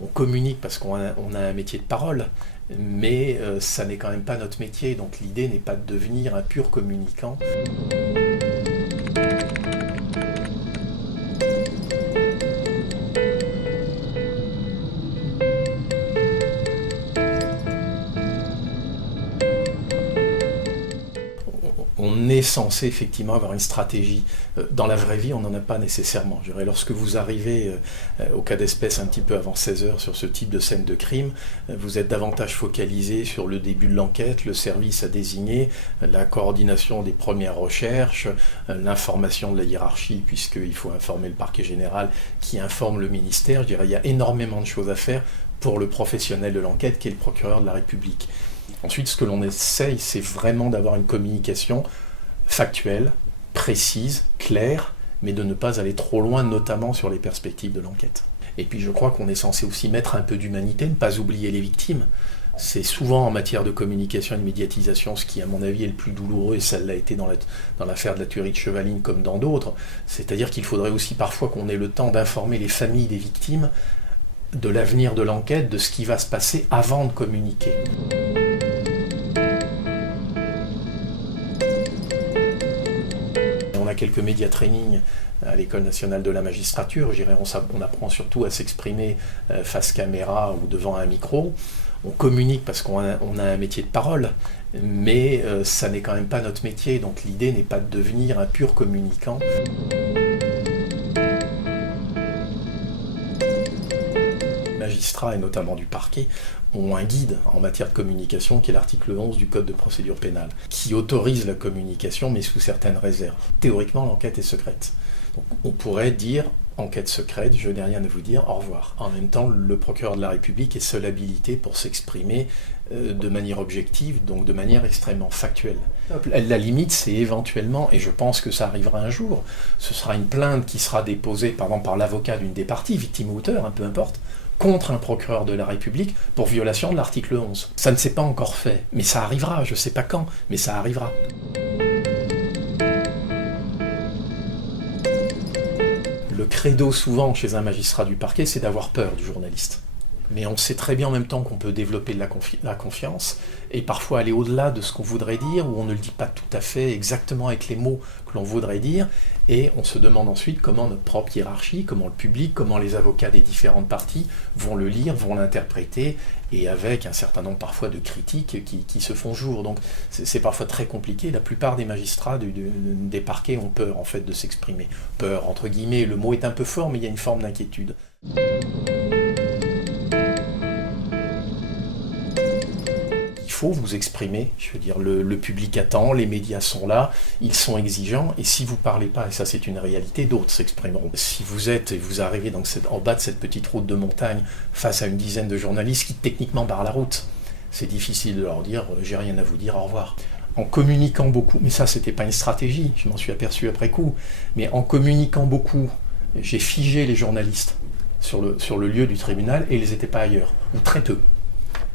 On communique parce on a un métier de parole, mais ça n'est quand même pas notre métier, donc l'idée n'est pas de devenir un pur communicant. On est censé effectivement avoir une stratégie. Dans la vraie vie, on n'en a pas nécessairement. Je dirais, lorsque vous arrivez au cas d'espèce un petit peu avant 16 heures sur ce type de scène de crime, vous êtes davantage focalisé sur le début de l'enquête, le service à désigner, la coordination des premières recherches, l'information de la hiérarchie, puisqu'il faut informer le parquet général qui informe le ministère. Je dirais, il y a énormément de choses à faire pour le professionnel de l'enquête qui est le procureur de la République. Ensuite, ce que l'on essaye, c'est vraiment d'avoir une communication factuelle, précise, claire, mais de ne pas aller trop loin, notamment sur les perspectives de l'enquête. Et puis je crois qu'on est censé aussi mettre un peu d'humanité, ne pas oublier les victimes. C'est souvent en matière de communication et de médiatisation ce qui, à mon avis, est le plus douloureux, et ça l'a été dans l'affaire de la tuerie de Chevaline comme dans d'autres. C'est-à-dire qu'il faudrait aussi parfois qu'on ait le temps d'informer les familles des victimes de l'avenir de l'enquête, de ce qui va se passer avant de communiquer. On a quelques média training à l'École nationale de la magistrature. Je dirais, on apprend surtout à s'exprimer face caméra ou devant un micro. On communique parce qu'on a un métier de parole, mais ça n'est quand même pas notre métier, donc l'idée n'est pas de devenir un pur communicant. Magistrats, et notamment du parquet, ont un guide en matière de communication qui est l'article 11 du Code de procédure pénale, qui autorise la communication mais sous certaines réserves. Théoriquement, l'enquête est secrète. Donc, on pourrait dire enquête secrète, je n'ai rien à vous dire, au revoir. En même temps, le procureur de la République est seul habilité pour s'exprimer de manière objective, donc de manière extrêmement factuelle. La limite, c'est éventuellement, et je pense que ça arrivera un jour, ce sera une plainte qui sera déposée par exemple par l'avocat d'une des parties, victime ou auteur, peu importe, contre un procureur de la République pour violation de l'article 11. Ça ne s'est pas encore fait, mais ça arrivera, je ne sais pas quand, mais ça arrivera. Le credo souvent chez un magistrat du parquet, c'est d'avoir peur du journaliste. Mais on sait très bien en même temps qu'on peut développer de la confiance et parfois aller au-delà de ce qu'on voudrait dire, ou on ne le dit pas tout à fait exactement avec les mots que l'on voudrait dire, et on se demande ensuite comment notre propre hiérarchie, comment le public, comment les avocats des différentes parties vont le lire, vont l'interpréter, et avec un certain nombre parfois de critiques qui se font jour. Donc c'est parfois très compliqué. La plupart des magistrats des parquets ont peur en fait de s'exprimer. Peur entre guillemets, le mot est un peu fort, mais il y a une forme d'inquiétude. Il faut vous exprimer, je veux dire, le public attend, les médias sont là, ils sont exigeants, et si vous ne parlez pas, et ça c'est une réalité, d'autres s'exprimeront. Si vous êtes, et vous arrivez en bas de cette petite route de montagne, face à une dizaine de journalistes qui techniquement barrent la route, c'est difficile de leur dire « j'ai rien à vous dire, au revoir ». En communiquant beaucoup, mais ça c'était pas une stratégie, je m'en suis aperçu après coup, mais en communiquant beaucoup, j'ai figé les journalistes sur le lieu du tribunal, et ils n'étaient pas ailleurs, ou très peu.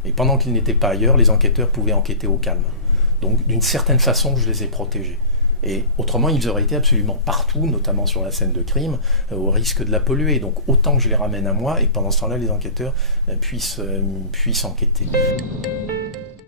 Et pendant qu'ils n'étaient pas ailleurs, les enquêteurs pouvaient enquêter au calme. Donc d'une certaine façon, je les ai protégés. Et autrement, ils auraient été absolument partout, notamment sur la scène de crime, au risque de la polluer. Donc autant que je les ramène à moi, et pendant ce temps-là, les enquêteurs puissent enquêter.